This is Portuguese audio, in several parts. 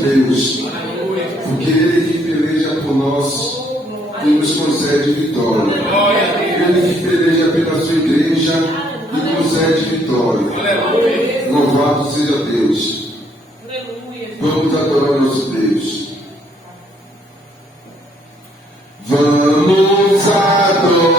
Deus, porque Ele que peleja por nós e nos concede vitória. Ele que peleja pela sua igreja e concede vitória. Louvado seja Deus. Vamos adorar o nosso Deus. Vamos adorar.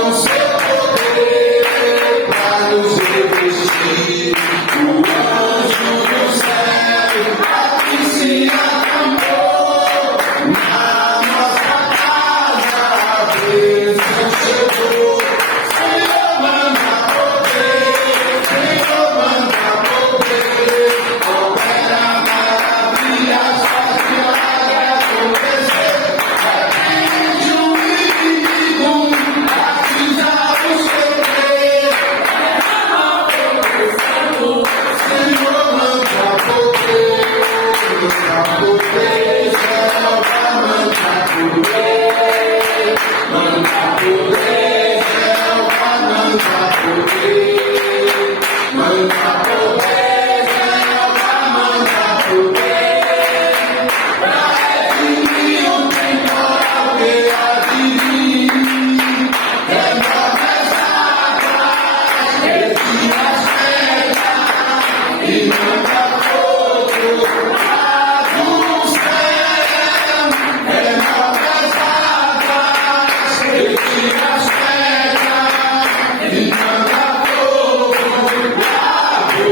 Com seu poder poder, céu vai mandar poder, manda poder, céu vai mandar poder, manda poder, céu vai mandar poder, pra redimir o temporal que há de vir, renova essa paz, retira as pedras e manda fogo lá do céu, renova essa paz, retira as pedras e manda fogo lá do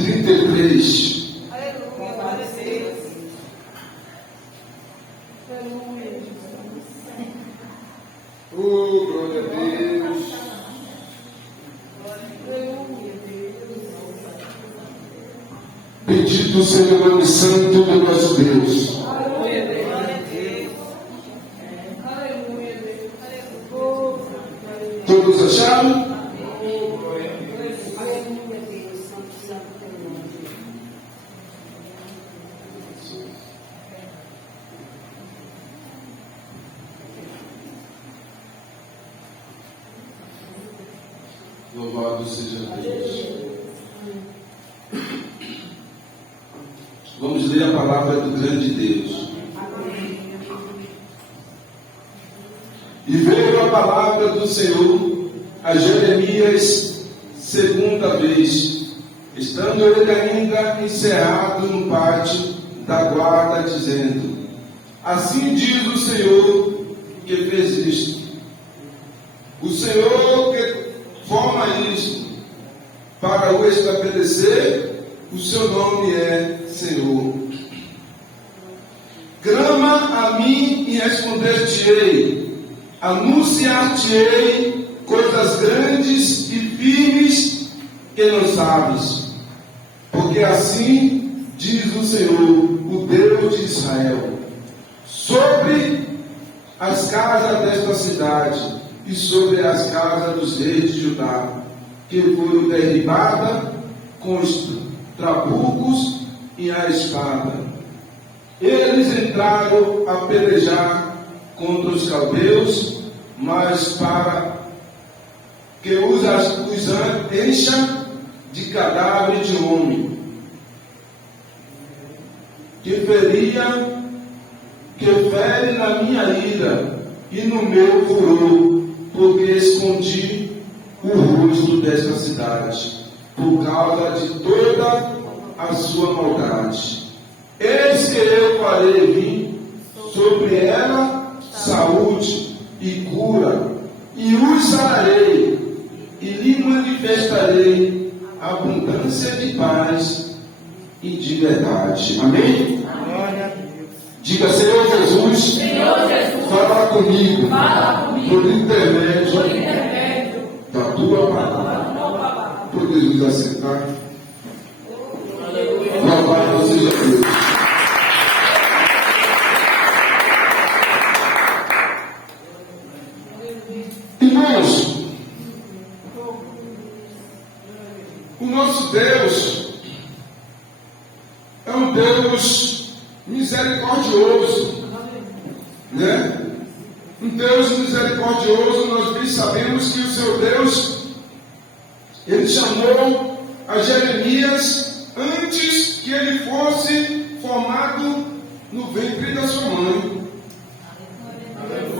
33. Oh, glória a Deus. Bendito seja o nome santo do nosso Deus. Todos acharam? Louvado seja Deus. Vamos ler a palavra do grande Deus. E veio a palavra do Senhor a Jeremias segunda vez, estando ele ainda encerrado no pátio da guarda, dizendo: assim diz o Senhor que fez isto. O Senhor que forma isto para o estabelecer, o seu nome é Senhor. Clama a mim e responder-te-ei, anunciar-te-ei coisas grandes e firmes que não sabes. Porque assim diz o Senhor, o Deus de Israel, sobre as casas desta cidade e sobre as casas dos reis de Judá, que foram derribadas com os trabucos e a espada. Eles entraram a pelejar contra os caldeus, mas para que os encha de cadáver de homem, que fere na minha ira e no meu furor, porque escondi o rosto desta cidade, por causa de toda a sua maldade. Eis que eu farei vir sobre ela saúde e cura, e os sararei, e lhe manifestarei abundância de paz e de verdade. Amém? Diga: Senhor Jesus, fala comigo, por intermédio da tua palavra. Podemos nos assentar. Louvado seja Deus. Irmãos, o nosso Deus é um Deus misericordioso, né? Um Deus misericordioso. Nós bem sabemos que o seu Deus, ele chamou a Jeremias antes que ele fosse formado no ventre da sua mãe.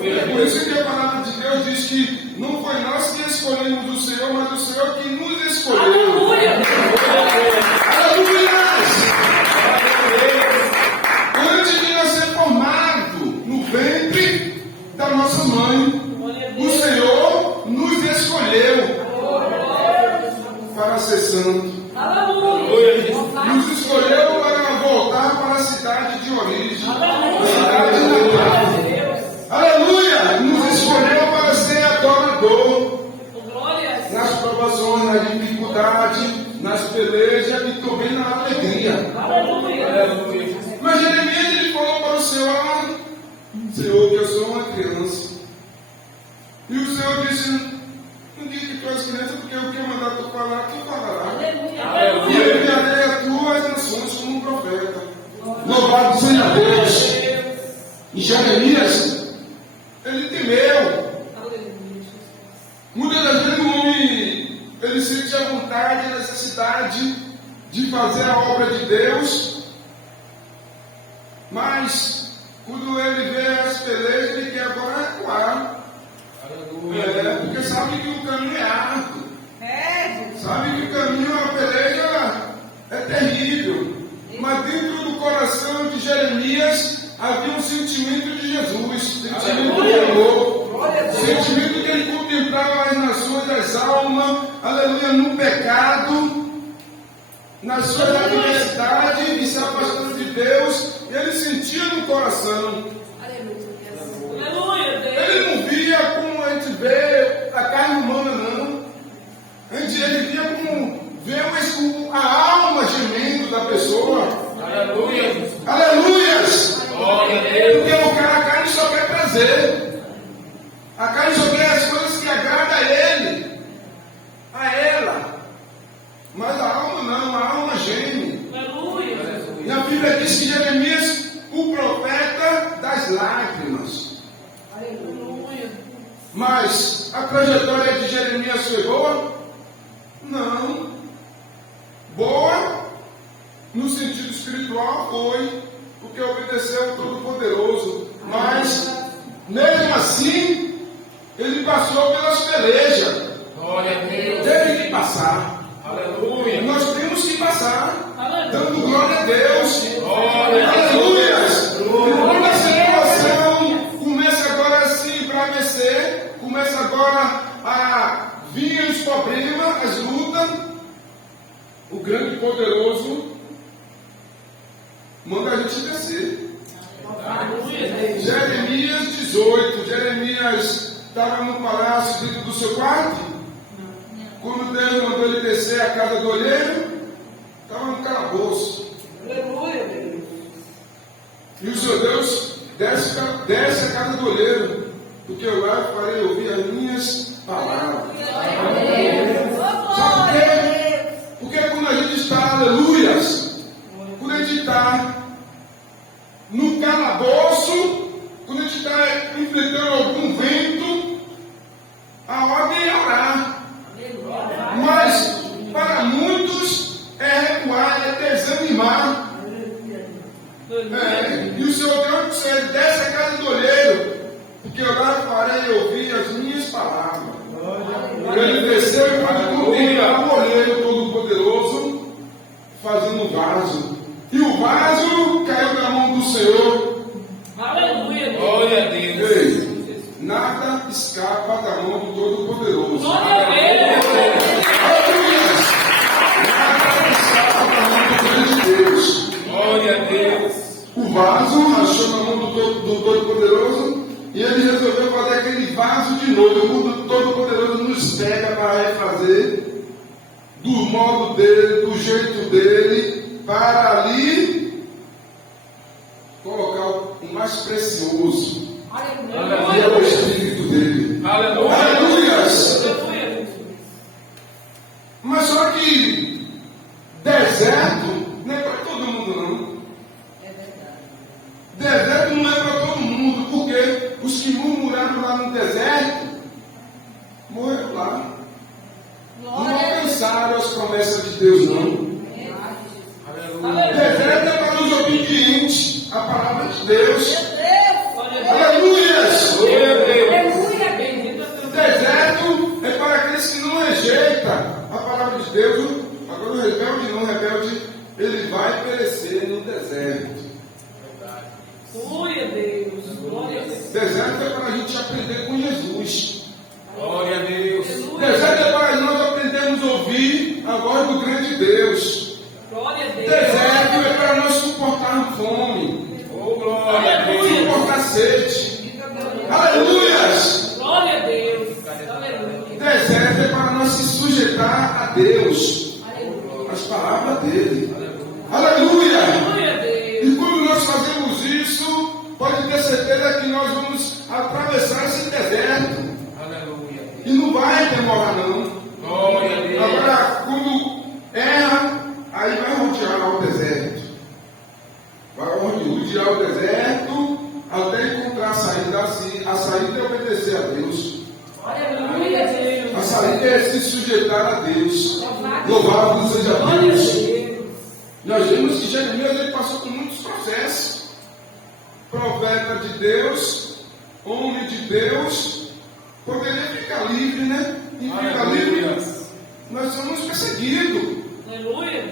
É por isso que a palavra de Deus diz que não foi nós que escolhemos o Senhor, mas o Senhor que nos escolheu. Aleluia! Aleluia! Antes de nós ser formado no ventre da nossa mãe, o Senhor nos escolheu para ser santo. Nos escolheu para voltar para a cidade de origem, a cidade natal. Aleluia! Nos escolheu para ser adorador nas provações, na dificuldade, nas pelejas e também na alegria. Aleluia! Mas Jeremias, ele falou para o Senhor: Senhor, que eu sou uma criança. E o Senhor disse: não diga que tu és criança, porque o que eu mandar tu falar, tu falará. E eu enviarei a tuas nações como um profeta. Louvado seja Deus. E Jeremias, ele temeu. Muitas das vezes o homem, ele sente a vontade e a necessidade de fazer a obra de Deus, mas quando ele vê as pelejas, ele quer agora recuar. Porque sabe que o caminho é árduo. Sabe que o caminho, a peleja é terrível. Mas dentro do coração de Jeremias havia um sentimento de Jesus, sentimento de amor, sentimento que ele contemplava as nações, as almas, aleluia, no pecado. nas suas adversidades e se afastando de Deus, ele sentia no coração. Ele não via como a gente vê a carne humana, não. Ele via como vê a alma gemendo da pessoa. Aleluia. Aleluias. Porque a carne só quer prazer. A carne só quer as coisas que agradam a ele, a ela. Mas a alma não, a alma geme. Aleluia. E a Bíblia diz que Jeremias, o profeta das lágrimas. Aleluia. Mas a trajetória de Jeremias foi boa? Não. Boa, no sentido espiritual, foi, porque obedeceu ao Todo-Poderoso. Mas, mesmo assim, ele passou pelas pelejas. Teve que passar. Aleluia. Nós temos que passar. Aleluia. Dando glória a Deus. Aleluia. Quando a situação começa agora a se embravecer, começa agora a vir os problemas, as lutas, o grande poderoso manda a gente descer. Jeremias 18. Jeremias estava no palácio dentro do seu quarto. Quando Deus mandou ele descer a casa do olheiro, estava no calabouço. E o seu Deus desce a casa do olheiro, porque eu lá farei ouvir as minhas palavras. Sabe por quê? Porque quando a gente está, aleluias, quando a gente está no calabouço, quando a gente está enfrentando algum vento, a ordem é orar. Mas para muitos é recuar, é desanimar. E o Senhor Deus disse: desce a casa do olheiro, porque eu lá farei ouvir as minhas palavras. Ele desceu e pôde contemplar o olheiro todo-poderoso, fazendo um vaso. E o vaso caiu na mão do Senhor. Aleluia. Glória a Deus. Ei, nada escapa da mão do Todo-Poderoso. Glória a Deus. Nada escapa da mão do grande Deus. Glória a Deus. O vaso achou na mão do Todo-Poderoso e ele resolveu fazer aquele vaso de novo. O Todo-Poderoso nos pega para refazer do modo dele, do jeito dele, para ali colocar o mais precioso. Aleluia. E é o Espírito dele. Aleluia. Aleluias. Mas só que deserto não é para todo mundo, não. Deserto não é para todo mundo, porque os que murmuraram lá no deserto morreram lá. Não alcançaram as promessas de Deus, não. Deserto é para os obedientes à palavra de Deus. Aleluias! Deserto é para aqueles que não rejeitam a palavra de Deus. Agora o rebelde, ele vai perecer no deserto. Glória a Deus. Glória a Deus. Deserto é para a gente aprender com Jesus. Glória a Deus. Deserto é para nós aprendermos a ouvir a voz do grande Deus. Glória a Deus. Deserto é para nós suportarmos fome. Oh, glória a Deus. Suportar sede. Aleluias. Glória a Deus. Aleluia. Deserto é para nós se sujeitar a Deus. Aleluia. As palavras dele. Aleluia. Aleluia. E quando nós fazemos isso, pode ter certeza que nós vamos atravessar esse deserto. Aleluia. E não vai demorar, não. Glória a Deus. Agora, quando erra, aí vai rodear o deserto. Vai rodear o deserto até encontrar a saída. A saída é obedecer a Deus. Aleluia. A saída é se sujeitar a Deus. Louvado seja Deus. Nós vemos que Jeremias ele passou por muitos processos. Profeta de Deus, homem de Deus, poderia ficar livre, né? E ficar livre, nós somos perseguidos. Aleluia.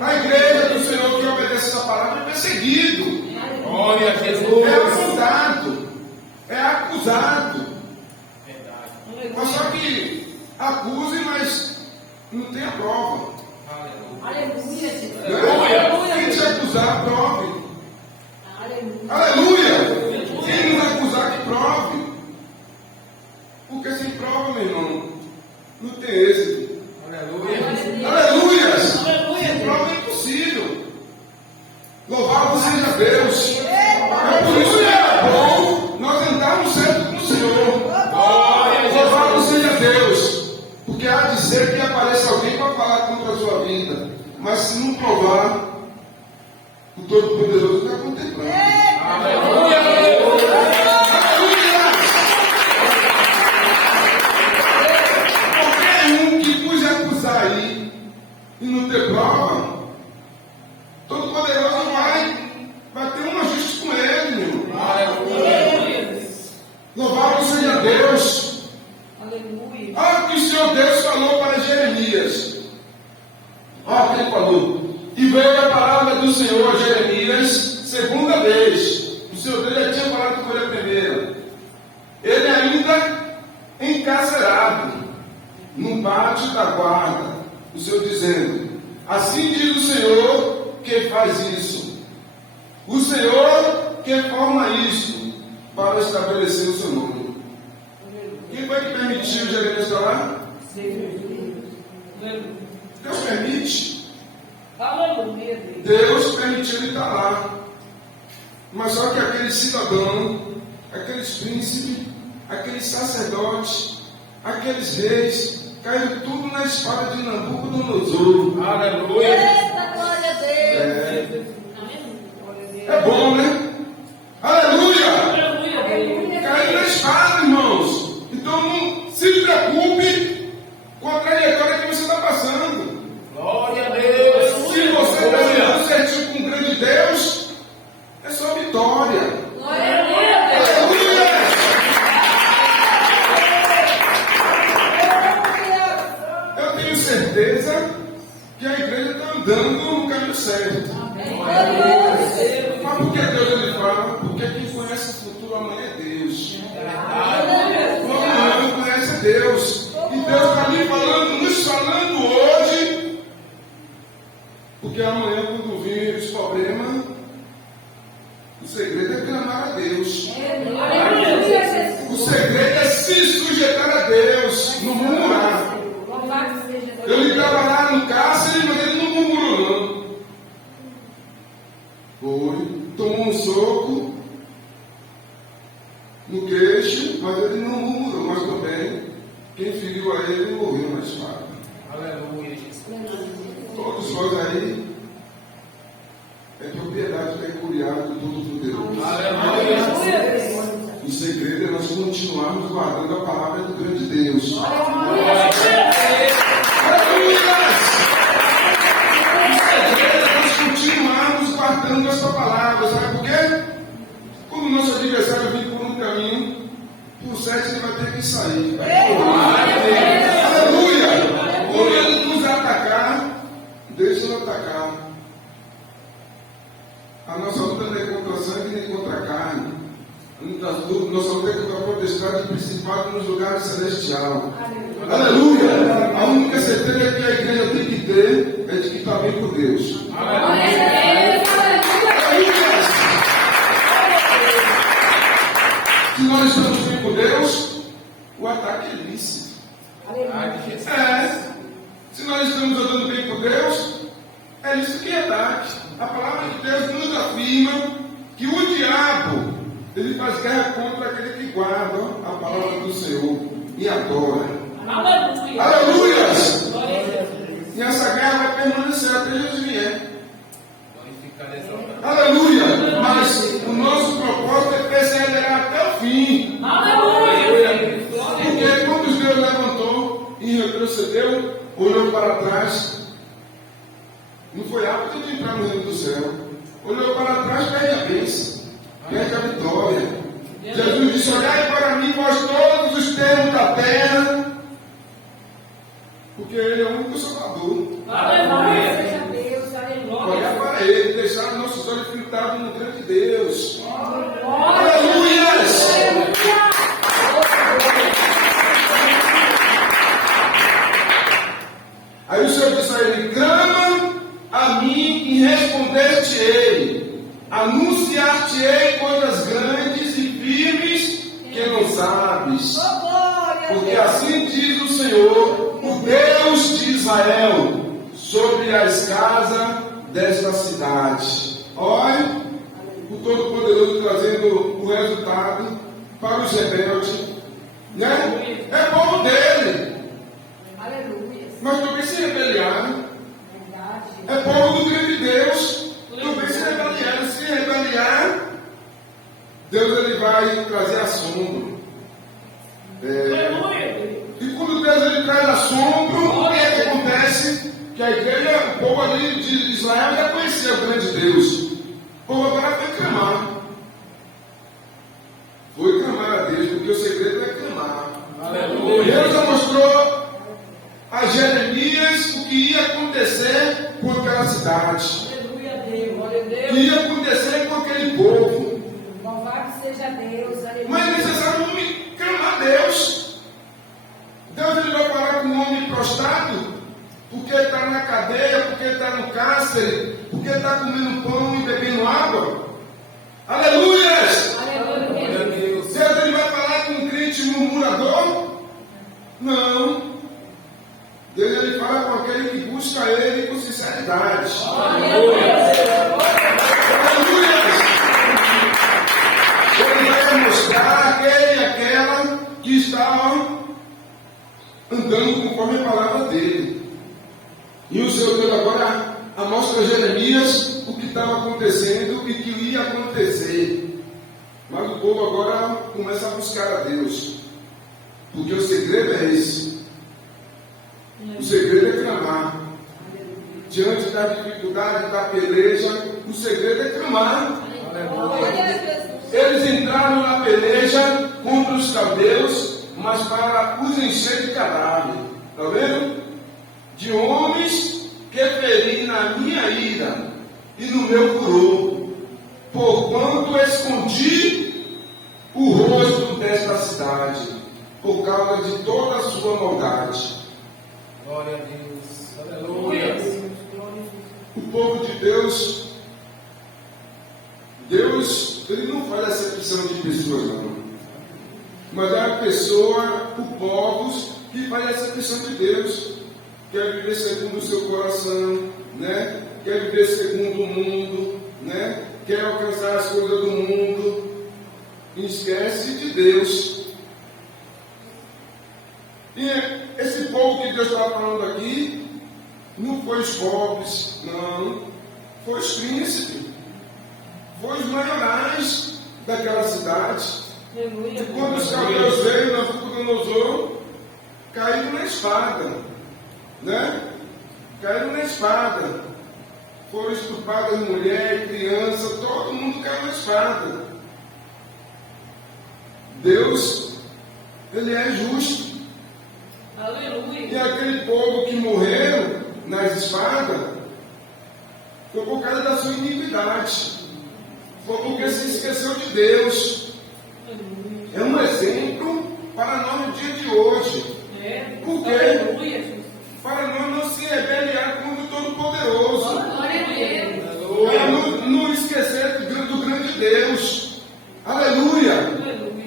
A igreja do Senhor que obedece essa palavra é perseguido. Glória a Jesus. É afrontado, é acusado. Mas só que acuse, mas não tem a prova. Quem te acusar, prove. Aleluia! Quem nos acusar, que prove. Porque sem prova, meu irmão, não tem êxito. Aleluia! Sem prova é impossível. Louvado seja Deus. É por isso que é bom nós andarmos certo com o Senhor. Louvado seja Deus. Porque há de ser que apareça alguém para falar contra a sua vida. Mas se não provar, o Todo-Poderoso está contemplando. Aleluia! Qualquer um que pus acusar aí e não ter prova, Todo-Poderoso vai ter um ajuste com ele, meu irmão. Aleluia! Louvado seja Deus. Aleluia! Olha o que o Senhor Deus falou para Jeremias. Olha o que ele falou. E veio a palavra do Senhor a Jeremias segunda vez. O Senhor Deus já tinha falado com ele a primeira. Ele ainda encarcerado no pátio da guarda. O Senhor dizendo: assim diz o Senhor que faz isso. O Senhor que forma isso para estabelecer o seu nome. Quem foi que permitiu Jeremias falar? Deus permite. Deus permitiu ele estar lá. Mas só que aquele cidadão, aqueles príncipes, aqueles sacerdotes, aqueles reis, caiu tudo na espada de Nabucodonosor. Aleluia! Eita, glória a Deus! É bom, né? Aleluia! Caiu na espada, irmãos. Então não se preocupe com a trajetória que você está passando. Glória a Deus! Se você está andando certinho com um grande Deus, é só vitória. Glória a Deus! Aleluia! Eu tenho certeza que a igreja está andando no caminho certo. Mas por que Deus ele fala? Porque quem conhece o futuro amanhã é Deus. O amanhã conhece Deus. E Deus está ali falando, nos falando hoje. Porque amanhã, quando vir os problemas, o segredo é clamar a Deus. O segredo é se sujeitar a Deus, não murmurar. Ele estava lá no cárcere, mas ele não murmurou, não. Foi, tomou um soco no queixo, mas ele não murmurou, mas também quem feriu a ele morreu na espada. Aleluia, Jesus. Todos nós aí é propriedade peculiar do Todo-Poderoso. Aleluia. O segredo é nós continuarmos guardando a palavra do grande Deus. Aleluia. Guardando essa palavra, sabe por quê? Quando o nosso adversário vir por um caminho, por 7 ele vai ter que sair. Aleluia! Quando ele nos atacar, deixa ele atacar. A nossa luta não é contra a sangue nem contra a carne. Nossa luta é contra a potestade principal nos lugares celestiais. Aleluia! A única certeza que a igreja tem que ter é de que está bem com Deus. Aleluia! Se nós estamos bem com Deus, o ataque é lícito. Se nós estamos andando bem com Deus, é isso que é ataque. A palavra de Deus nos afirma que o diabo ele faz guerra contra aquele que guarda a palavra do Senhor e adora. Aleluia! Aleluia! E essa guerra vai permanecer até Jesus vier. Aleluia! Mas o nosso propósito é perseverar até o fim. Aleluia! Porque quando Deus levantou e retrocedeu, olhou para trás, não foi apto de entrar no reino do céu. Olhou para trás, perde a bênção, perde a vitória. Jesus disse: olhai para mim, vós todos os termos da terra, porque Ele é o único Salvador. Aleluia! Olhar para Ele, deixar nossos olhos filtrados no grande Deus. Aleluia! Aí o Senhor disse a ele: clama responder-te-ei, anunciar-te-ei coisas grandes e firmes que não sabes. Porque assim diz o Senhor, o Deus de Israel, sobre as casas desta cidade. Olha, o Todo-Poderoso trazendo o resultado para os rebeldes, né? É povo dele. Aleluia. Mas também se rebeliaram. É povo do grande Deus. Também se rebeliaram. Se rebeliar, Deus ele vai trazer assombro. E quando Deus ele traz assombro, o que é que acontece? Que a igreja, o povo ali de Israel já conhecia o grande Deus. O povo agora foi clamar. Foi clamar a Deus, porque o segredo é clamar. Aleluia. Deus já mostrou a Jeremias o que ia acontecer com aquela cidade. Aleluia, Deus. Glória a Deus. O que ia acontecer com aquele povo. Louvado seja Deus. Aleluia. Mas é necessário o homem clamar a Deus. Deus ele vai falar com o homem prostrado, porque ele está na cadeia, porque ele está no cárcere, porque ele está comendo pão e bebendo água. Aleluias! Aleluia. Deus ele vai falar com um crente murmurador? Não. Deus ele fala com aquele que busca ele com sinceridade. Aleluia. Aleluia! Ele vai mostrar aquele e aquela que estavam andando conforme a palavra dele. E o Senhor Deus agora mostra a Jeremias o que estava acontecendo e que ia acontecer. Mas o povo agora começa a buscar a Deus. Porque o segredo é esse. O segredo é clamar. Diante da dificuldade, da peleja, o segredo é clamar. Eles entraram na peleja contra os caldeus, mas para os encher de cadáver. Está vendo? De homens que feri na minha ira e no meu furor, porquanto escondi o rosto desta cidade, por causa de toda a sua maldade. Glória a Deus. Aleluia. O povo de Deus, ele não faz acepção de pessoas, não. Mas é a pessoa, o povo, que faz acepção de Deus. Quer viver segundo o seu coração, né? Quer viver segundo o mundo, né? Quer alcançar as coisas do mundo. Esquece de Deus. E esse povo que Deus está falando aqui, não foi os pobres, não. Foi os príncipes. Foi os maiorais daquela cidade. E quando os caldeus veio, Nabucodonosor, caíram na espada. Né? Caíram na espada. Foram estupradas mulher, criança, todo mundo caiu na espada. Deus, ele é justo. Aleluia. E aquele povo que morreram nas espadas foi por causa da sua iniquidade. Foi porque se esqueceu de Deus. É um exemplo para nós no dia de hoje. Por quê? Para nós não se rebeliar contra o Todo-Poderoso. Para não esquecer do grande Deus. Aleluia.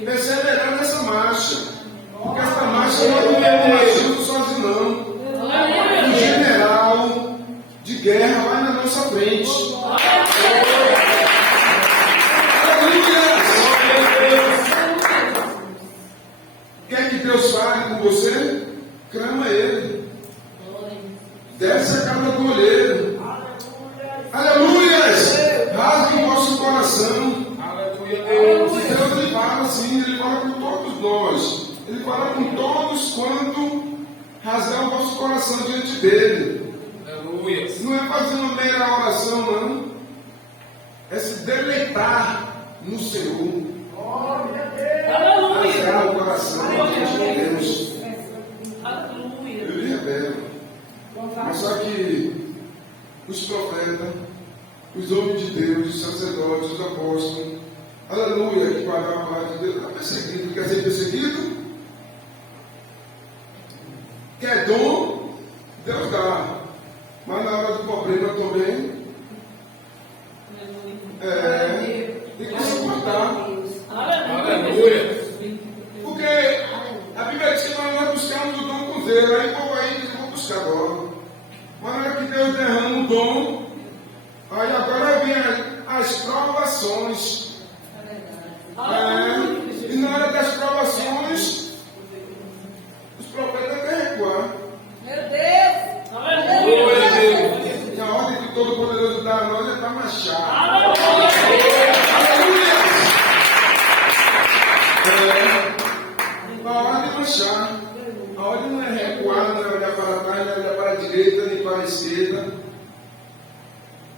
Perseverar nessa marcha. Porque essa marcha não é uma marcha sozinho, não. Um general de guerra vai na nossa frente. Aleluia. Quer que Deus fale com você? Clama Ele. Desce a casa do olheiro. Aleluias! Rasgue o vosso coração. Aleluia, Deus. Deus ele fala assim, ele fala com todos nós. Ele fala com todos quanto rasgar o vosso coração diante dele. Aleluia. Não é fazer uma mera oração, não. É se deleitar no Senhor. Rasgar o coração diante de Deus. Ele revela. Mas só que os profetas, os homens de Deus, os sacerdotes, os apóstolos, aleluia, que guardavam a palavra de Deus, está perseguido. Quer ser perseguido? Quer dom? Deus dá. Mas na hora do problema também, Tem que suportar. Aleluia. Porque a Bíblia diz que nós buscamos o dom com zelo. Aí o povo aí diz, eu vou buscar agora. Mas na hora que Deus derrama um dom, aí agora vem as provações. E na hora das provações, os profetas querem recuar. Meu Deus. E a ordem que Todo-Poderoso dá a nós é para marchar. Aleluia. A ordem é marchar. A ordem não é recuar, não é olhar para trás, não é olhar para a direita, nem para a esquerda.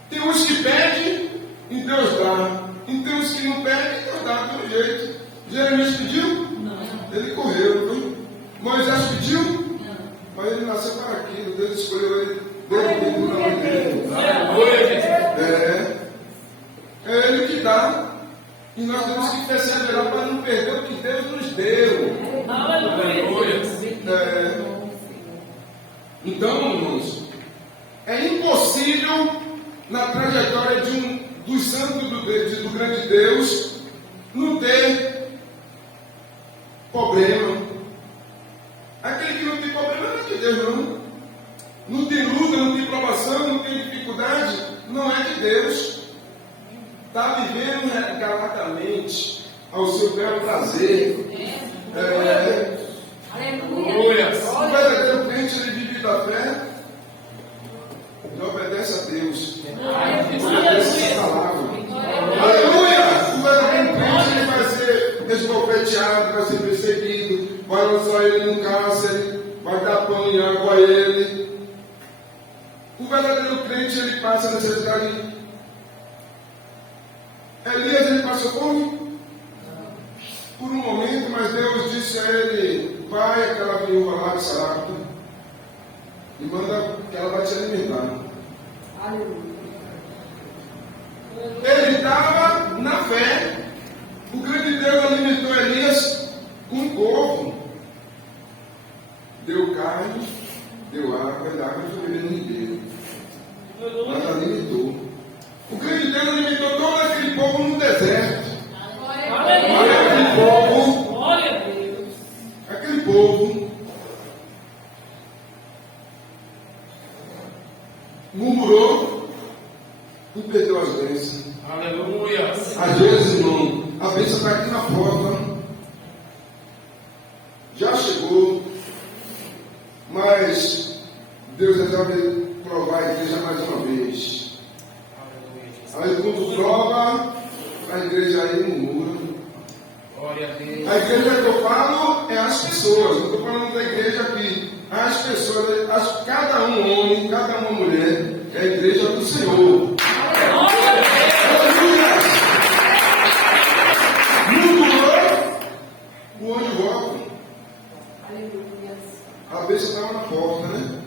Tem uns que pedem e Deus dá. E tem uns que não pedem e Deus dá do jeito. Jeremias pediu? Não. Ele correu, foi? Moisés pediu? Não. Mas ele nasceu para aquilo. Deus escolheu ele. É Ele que dá. E nós temos que perseverar para não perder o que Deus nos deu. Então, irmãos, é impossível na trajetória dos santos do grande Deus não ter problema. Aquele que não tem problema não é de Deus, não. Não tem luta, não tem provação, não tem dificuldade, não é de Deus. Está vivendo regaladamente ao seu belo prazer. Aleluia. O verdadeiro crente, ele vive da fé, ele obedece a Deus. Obedece a palavra. Aleluia! O verdadeiro crente, ele vai ser esbofeteado, vai ser perseguido, vai lançar ele no cárcere, vai dar pão e água a ele. O verdadeiro crente, ele passa necessidade. Elias, ele passou fome? Por um momento, mas Deus disse a ele: vai aquela viúva lá de Sarapta e manda que ela vai te alimentar. Ele estava na fé. O grande Deus alimentou Elias com um corvo. Deu carne, deu água, e a água foi bebendo inteiro. Mas alimentou. O grande Deus alimentou todo aquele povo no deserto. Aquele povo murmurou e perdeu as bênçãos. Aleluia. Às vezes, irmão, a bênção está aqui na porta. Já chegou. Mas Deus resolve provar a igreja mais uma vez. Aí quando prova, a igreja aí murmura. Glória a Deus. A igreja que eu falo é as pessoas. Eu estou falando da igreja aqui. As pessoas, cada um homem, cada uma mulher, é a igreja do Senhor. Aleluia! Murmurou, o anjo volta. A bênção estava na porta, né?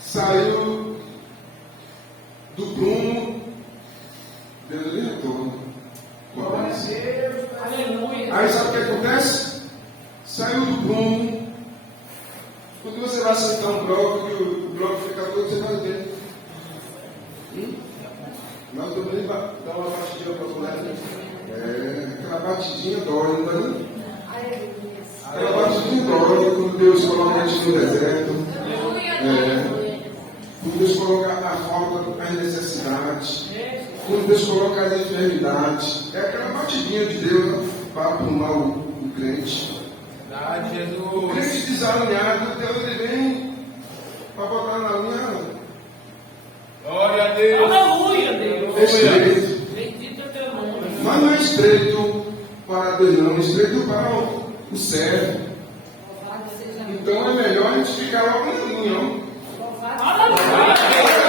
Saiu do prumo, Deus lhe retorna. Aí sabe o que acontece? Saiu do prumo. Quando você vai sentar um bloco, o bloco fica todo, você vai ver. Nós vamos nem dar uma batidinha para o lado. Aquela batidinha dói, não dá? Aquela batidinha dói quando Deus coloca a gente no deserto. Quando Deus coloca a falta, as necessidades. Quando Deus coloca as enfermidades. É aquela batidinha de Deus para aprumar o crente. O crente desalinhado, Deus ele vem para botar na linha. Glória a Deus. Aleluia, Deus. É estreito. Bendito é teu nome. Mas não é estreito para Deus, não. É estreito para o servo. Louvado seja Deus. Então é melhor a gente ficar logo na união. Louvado seja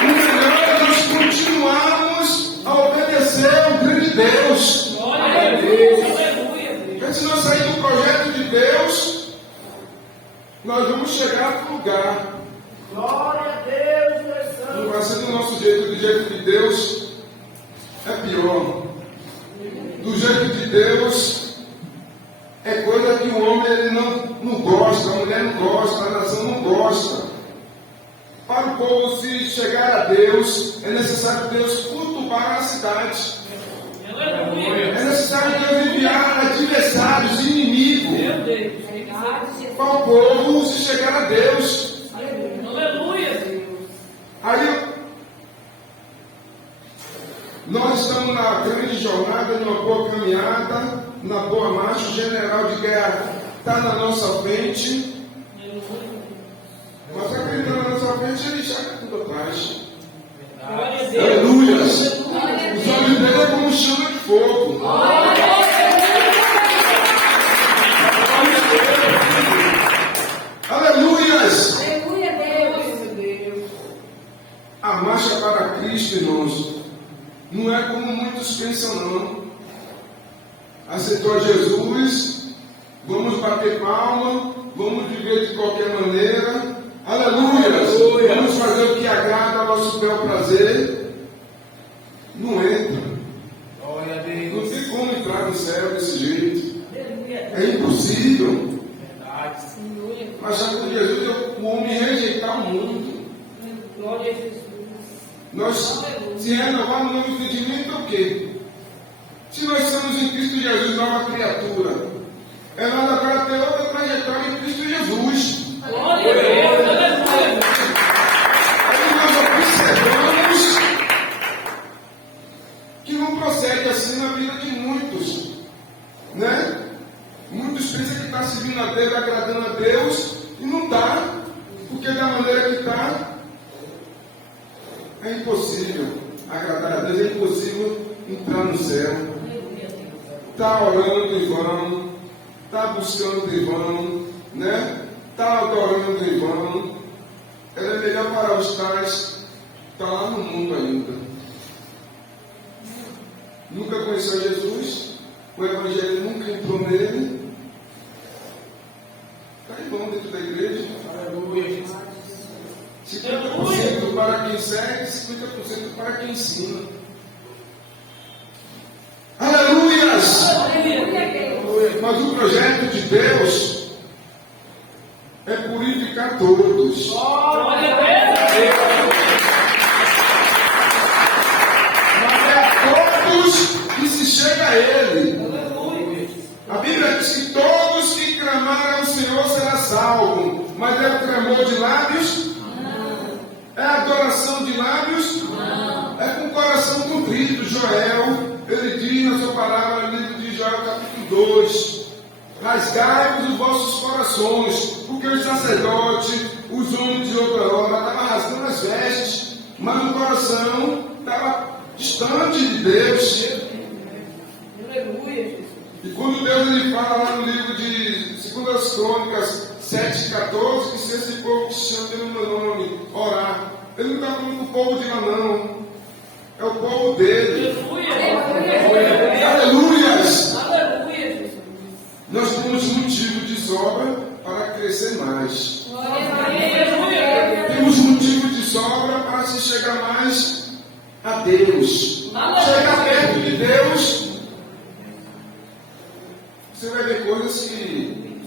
O melhor é nós continuarmos a obedecer ao grande Deus. Glória a Deus. Aleluia, Deus. Porque se nós sairmos do projeto de Deus, nós vamos chegar para o lugar. Glória a Deus, Deus Santo. Não vai ser do nosso jeito, do jeito de Deus é pior. Do jeito de Deus é coisa que o homem ele não gosta, a mulher não gosta, a nação não gosta. para o povo se chegar a Deus, é necessário Deus cultuar a cidade. É necessário Deus enviar adversários, inimigos, Meu Deus. para o povo se chegar a Deus. Aleluia, Deus. Aí, nós estamos na grande jornada, numa boa caminhada, na boa marcha. O general de guerra está na nossa frente. Mas acreditando na nossa frente, ele já está tudo atrás. Glória a Deus. Aleluia! Os olhos dele é como chama de fogo. Aleluias! Aleluia, Deus. A marcha para Cristo, irmãos, não é como muitos pensam, não. Aceitou a Jesus, vamos bater palma, vamos viver de qualquer maneira. Aleluias! Vamos fazer o que agrada ao nosso bel prazer. Não entra. Glória a Não Deus. tem como entrar no céu desse jeito. Aleluia. É impossível. Verdade. Mas já com Jesus, o homem rejeitar o mundo. Glória a Jesus. Nós se renovarmos no novo entendimento é o quê? Se nós somos em Cristo Jesus, nova criatura, é nada para ter outra trajetória em Cristo Jesus. Glória a Deus. Aleluia. Aí nós observamos que não procede assim na vida de muitos, né? Muitos pensam que está servindo a Deus, agradando a Deus, e não está, porque da maneira que está, é impossível agradar a Deus, é impossível entrar no céu. Está orando em vão, está buscando em vão, né? Está adorando em vão. Ela é melhor para os tais, está lá no mundo ainda. Nunca conheceu Jesus, o Evangelho nunca entrou nele. Está em vão dentro da igreja. Aleluia. 50% para quem segue, 50% para quem ensina. Aleluias! Mas o projeto de Deus é purificar todos. Glória a Deus. Mas é todos que se chega a Ele. Aleluia. A Bíblia diz que todos que clamarem ao Senhor será salvo. Mas é o clamor de lábios? É a adoração de lábios? É com o coração contrito. Joel, ele diz na sua palavra, no livro de Joel, capítulo 2: rasgai-vos os vossos corações, porque os sacerdotes, os homens de outra hora, estavam rasgando as vestes, mas o coração estava distante de Deus. Aleluia, Jesus. E quando Deus ele fala lá no livro de 2 Crônicas 7,14, que se esse povo que se chama pelo meu nome orar, ele não está falando do povo de lá, não. É o povo dele. Aleluia. Aleluias! Aleluia, Jesus. Nós temos motivo de sobra para crescer mais. Aleluia. Temos motivo de sobra para se chegar mais a Deus. Chegar perto de Deus, você vai ver coisas que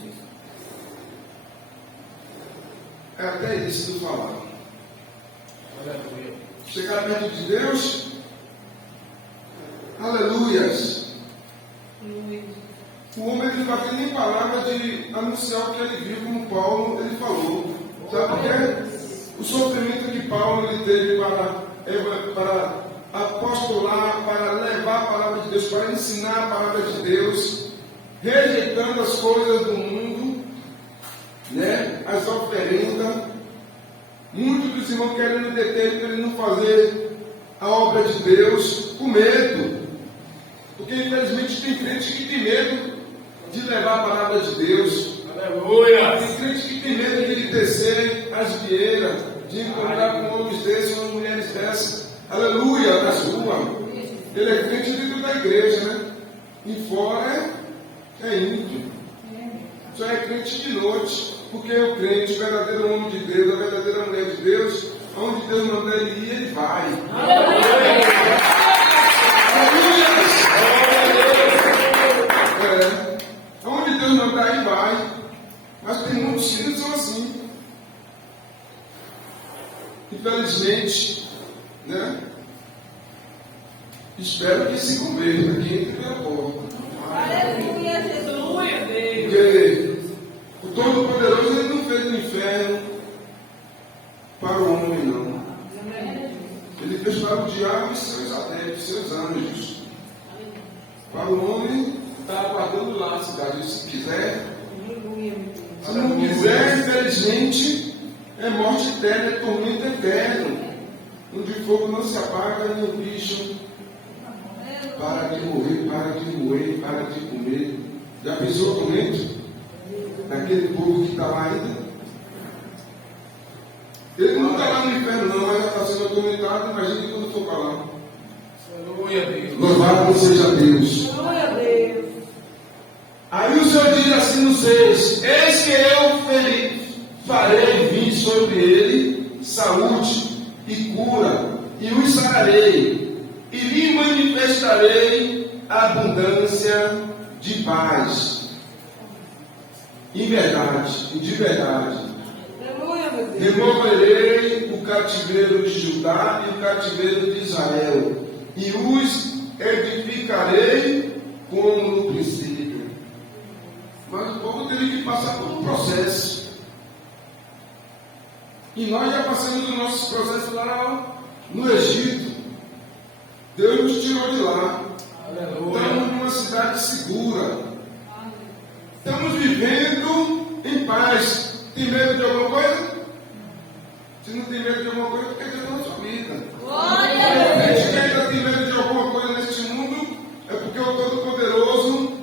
é até ilícito falar. Aleluia. Chegar perto de Deus, aleluias. O homem ele não tem nem palavra de anunciar o que ele viu, como Paulo ele falou. Sabe por quê? O sofrimento que Paulo ele teve para apostolar, para levar a palavra de Deus, para ensinar a palavra de Deus, rejeitando as coisas do mundo, né? As oferendas. Muitos dos irmãos querendo deter para ele não fazer a obra de Deus com medo. Porque infelizmente tem crente que tem medo de levar a palavra de Deus. Aleluia. Tem crente que tem medo de descer as vieiras, de encontrar com homens desses, com mulheres dessas. Aleluia, nas ruas. Ele é crente dentro da igreja, né? E fora é íntimo. Só é crente de noite. Porque o crente, o verdadeiro homem de Deus, a verdadeira mulher de Deus, onde Deus mandar ele ir, ele vai. Aleluia! Onde Deus mandar ir, vai. Mas tem muitos que não são assim. infelizmente, né? Espero que se converta, que entre pela porta. Aleluia, Jesus. Porque o Todo-Poderoso ele não fez o inferno para o homem, não. Ele fez para o diabo e seus adeptos, seus anjos. Para o homem, está aguardando lá a cidade. Se quiser, se não quiser, infelizmente, é morte eterna, é tormento eterno. Onde o fogo não se apaga e o bicho para de morrer, para de moer, para de comer. Já pensou o tormento? Daquele povo que está lá ainda? Ele não está lá no inferno, não, mas já está sendo atormentado. Imagine quando for para lá. Aleluia, Deus. Louvado seja Deus. Glória a Deus. Aí o Senhor diz assim no 6: Eis que eu farei vir sobre ele saúde e cura, e os sararei, e lhe manifestarei abundância de paz. Em verdade, e de verdade, Aleluia, meu Deus. removerei o cativeiro de Judá e o cativeiro de Israel, e os edificarei como no princípio. Mas o povo teve que passar por um processo. E nós já passamos o nosso processo lá no Egito. Deus nos tirou de lá. Estamos numa cidade segura. Estamos vivendo em paz. Tem medo de alguma coisa? Se não tem medo de alguma coisa, porque Deus na sua vida. Glória a Deus. Se que ainda tem medo de alguma coisa neste mundo, é porque o Todo-Poderoso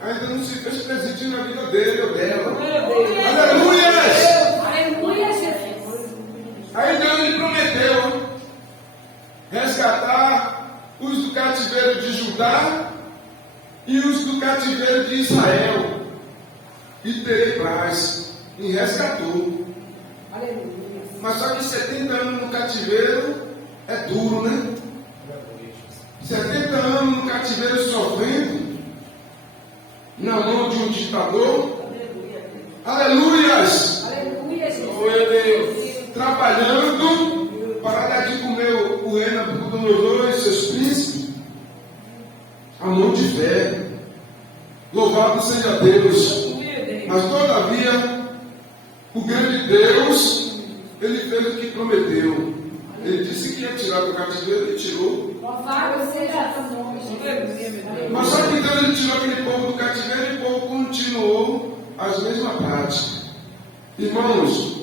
ainda não se fez presente na vida dele ou dela. Aleluia! Aleluia, Jesus. Aí Deus lhe prometeu resgatar os do cativeiro de Judá e os do cativeiro de Israel. E terei paz. E resgatou. Aleluia. Mas só que 70 anos no cativeiro é duro, né? 70 anos no cativeiro sofrendo, na mão de um ditador. Aleluias! Aleluia, Jesus. Glória a Deus. Trabalhando para dar de comer o rei Nabucodonosor e seus príncipes. A mão de fé. Louvado seja Deus. Mas todavia, o grande Deus, ele fez o que prometeu. Ele disse que ia tirar do cativeiro e tirou. Louvado seja o nome de Deus. Mas só que então ele tirou aquele povo do cativeiro e o povo continuou as mesmas práticas. Irmãos,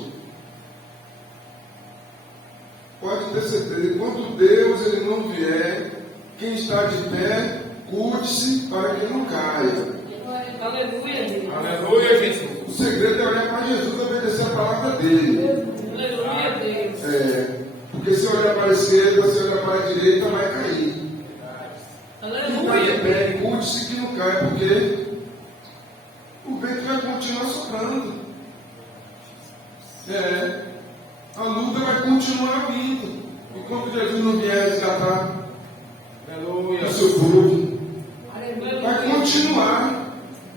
pode ter certeza, enquanto Deus ele não vier, quem está de pé, curte-se para que não caia. Aleluia, Deus. Aleluia, Jesus. O segredo é olhar para Jesus e obedecer a palavra dele. Aleluia, Deus. Porque se olhar para a esquerda, se olhar para a direita, vai cair. Quem está de Aleluia. pé, curte-se que não cai, porque o vento vai continuar soprando. A luta vai continuar vindo. Enquanto Jesus não vier resgatar Aleluia. o seu povo, Aleluia. vai continuar.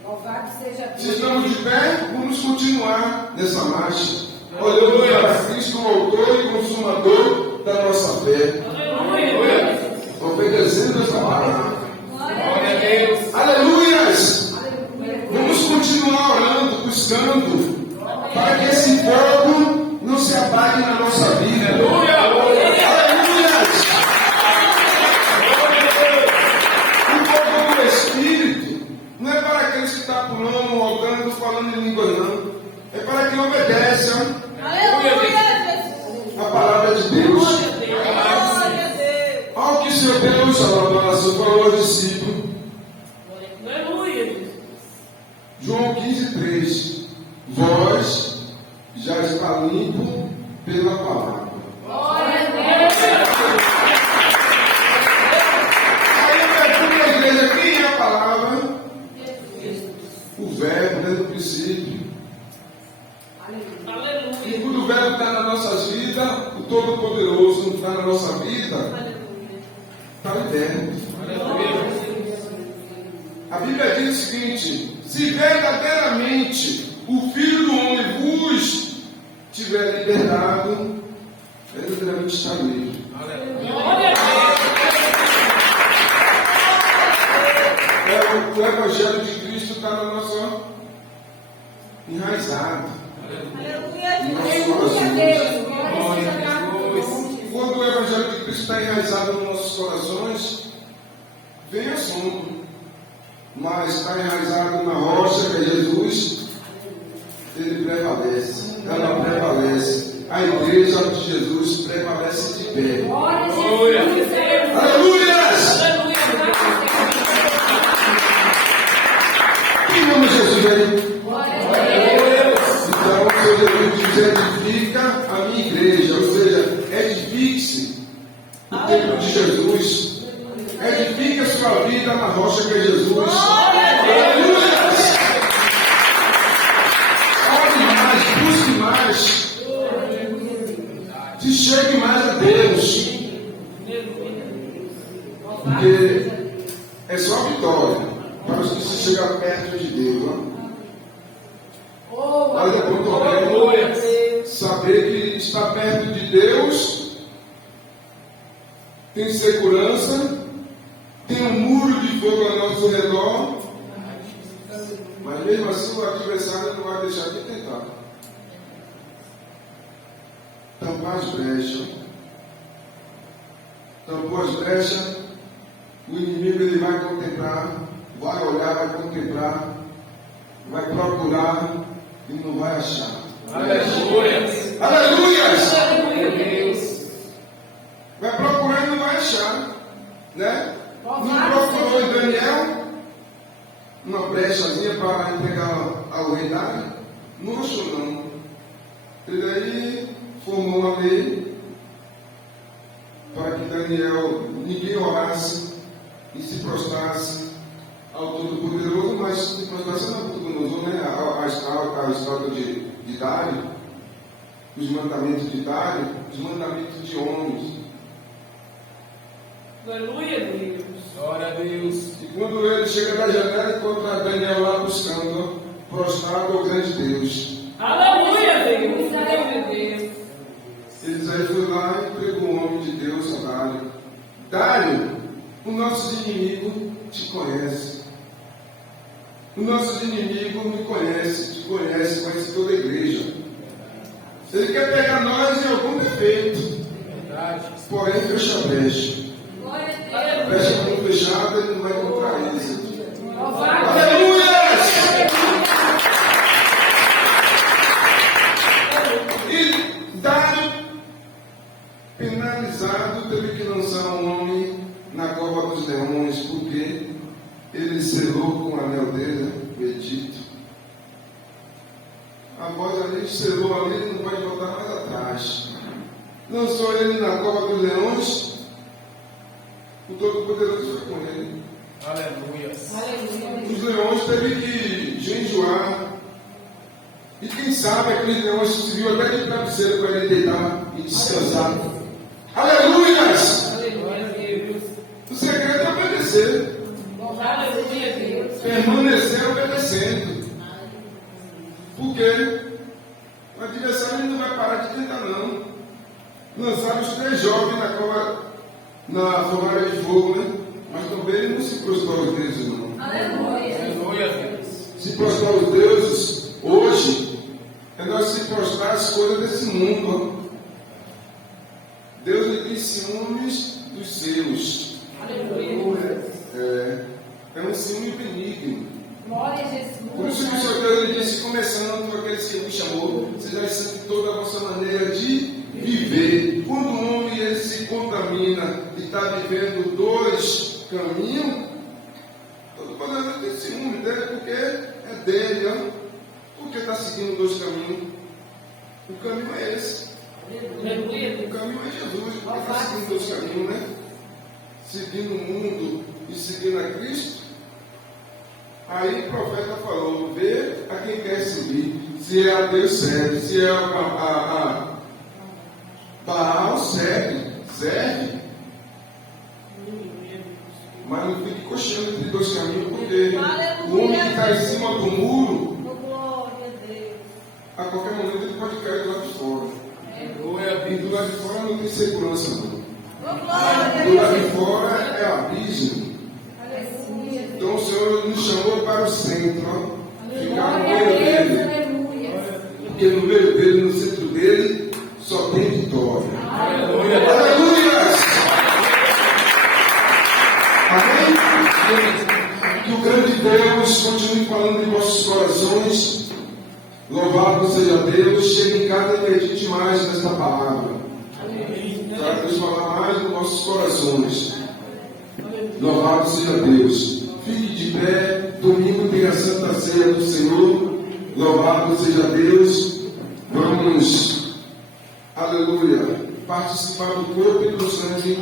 Louvado seja Deus. Se estamos de pé, vamos continuar nessa marcha. Olhando para Cristo, o autor e consumador da nossa fé. Aleluia. Obedecendo essa palavra. Glória a Deus. Aleluias! Vamos continuar orando, buscando, para que esse fogo não se apague na nossa vida. Aleluias! O fogo do Espírito não é para aqueles que estão pulando, orando, falando em língua, não. É para quem obedece a palavra de Deus. Glória a Deus. Olha o que o Senhor Deus falou ao discípulo. Aleluia. João 15:3. Vós já está limpo pela palavra. Glória a Deus. Aí eu pergunto à igreja, quem é a palavra? O verbo, desde o princípio. Aleluia. E quando o verbo está nas nossas vidas, o Todo-Poderoso está na nossa vida, está eterno. A Bíblia diz o seguinte: se verdadeiramente o Filho do Homem vos tiver libertado, verdadeiramente está livre. Glória a Deus. O Evangelho de Cristo está na nossa enraizado. Em nossos corações. Quando o Evangelho de Cristo está enraizado nos nossos corações, vem assunto. Mas está enraizado na rocha que é Jesus, ele prevalece. Ela prevalece. A igreja de Jesus prevalece de pé. Glória a Deus. Aleluias! Aleluia. Quem ama Jesus aí? Então, o Senhor Jesus diz: edifica a minha igreja. Ou seja, edifique-se o templo de Jesus. Edifique a sua vida na rocha que é Jesus. Aleluia! Ore mais, busque mais. Se chegue mais a Deus. Porque é só vitória para os que se chegam perto de Deus. Né? Mas é muito bem saber que está perto de Deus tem segurança. Tem um muro de fogo ao nosso redor, mas mesmo assim o adversário não vai deixar de tentar. Tampar as brechas. Tampou as brechas, o inimigo ele vai contemplar, vai olhar, vai contemplar, vai procurar e não vai achar. Aleluia. Aleluias! Aleluia. Vai procurar e não vai achar, né? Não procurou em Daniel uma brechazinha para entregar ao rei Dário? Não achou não. Ele aí formou uma lei para que Daniel, ninguém orasse e se prostrasse ao Todo-Poderoso, mas se prostrasse não, Todo-Poderoso, né? A história de Dário, os mandamentos de Dário, os mandamentos de homens. Aleluia, Deus. Glória a Deus. E quando ele chega na janela, encontra Daniel lá buscando, prostrado ao grande Deus. Aleluia, Deus. Aleluia, Deus. Ele foi lá e entregou o homem de Deus a Dário. Dário, o nosso inimigo te conhece. O nosso inimigo me conhece, te conhece, conhece toda a igreja. Ele quer pegar nós em algum defeito. Verdade. Porém, fecha a brecha. Brecha não fechada, ele não vai encontrar isso. Aleluia! E Dário, penalizado, teve que lançar um homem na cova dos leões, porque ele selou com o anel dele, o edito. Após ali, selou ali, ele não pode voltar mais atrás. Lançou ele na cova dos leões, o Todo-Poderoso foi com ele. Aleluia. Os leões teve que jejuar. E quem sabe aqueles leões se viu até de travesseiro para ele deitar e descansar. Aleluias! Aleluia, Deus. O segredo é obedecer. Aleluia, Deus. Permanecer obedecendo. Porque o adversário não vai parar de tentar, não. Lançaram os 3 jovens na fornalha de fogo, né? Mas também ele não se prostrou aos deuses, não. Aleluia, Deus. Se prostrar aos deuses, hoje, é nós se prostrar às coisas desse mundo. Ó. Deus lhe tem ciúmes dos seus. Aleluia. É um ciúme benigno. Glória a Jesus. Por isso que o Senhor Deus ele disse, começando com aquele que me chamou, seja essa de toda a vossa maneira de viver. Quando o homem ele se contamina e está vivendo 2 caminhos, todo poderoso tem ciúme dele, porque é dele, ó. Porque está seguindo 2 caminhos. O caminho é esse. Aleluia. O caminho é Jesus, porque está seguindo 2 caminhos, né? Seguindo o mundo e seguindo a Cristo. Aí o profeta falou, vê a quem quer seguir. Se é a Deus, serve. Se é a Baal, serve. Mas não fique coxando entre 2 caminhos, porque o homem que está em cima do muro, a qualquer momento ele pode cair do lado de fora. Glória a E do lado de fora não tem segurança, não. Glória Do a lado Deus. de fora é abismo. Aleluia. Então o Senhor nos chamou para o centro, ó. Ficar no Glória a meio Deus, dele. aleluia. Porque no meio dele, no centro dele, só tem vitória. Aleluia. Aleluia! Amém? Que o grande Deus continue falando em vossos corações. Louvado seja Deus. Chegue em casa e medite mais nesta palavra. Para Deus falar mais nos nossos corações. Louvado seja Deus. Fique de pé. Domingo tem a Santa Ceia do Senhor. Louvado seja Deus. Vamos, aleluia, participar do corpo e do sangue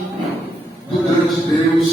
do grande Deus.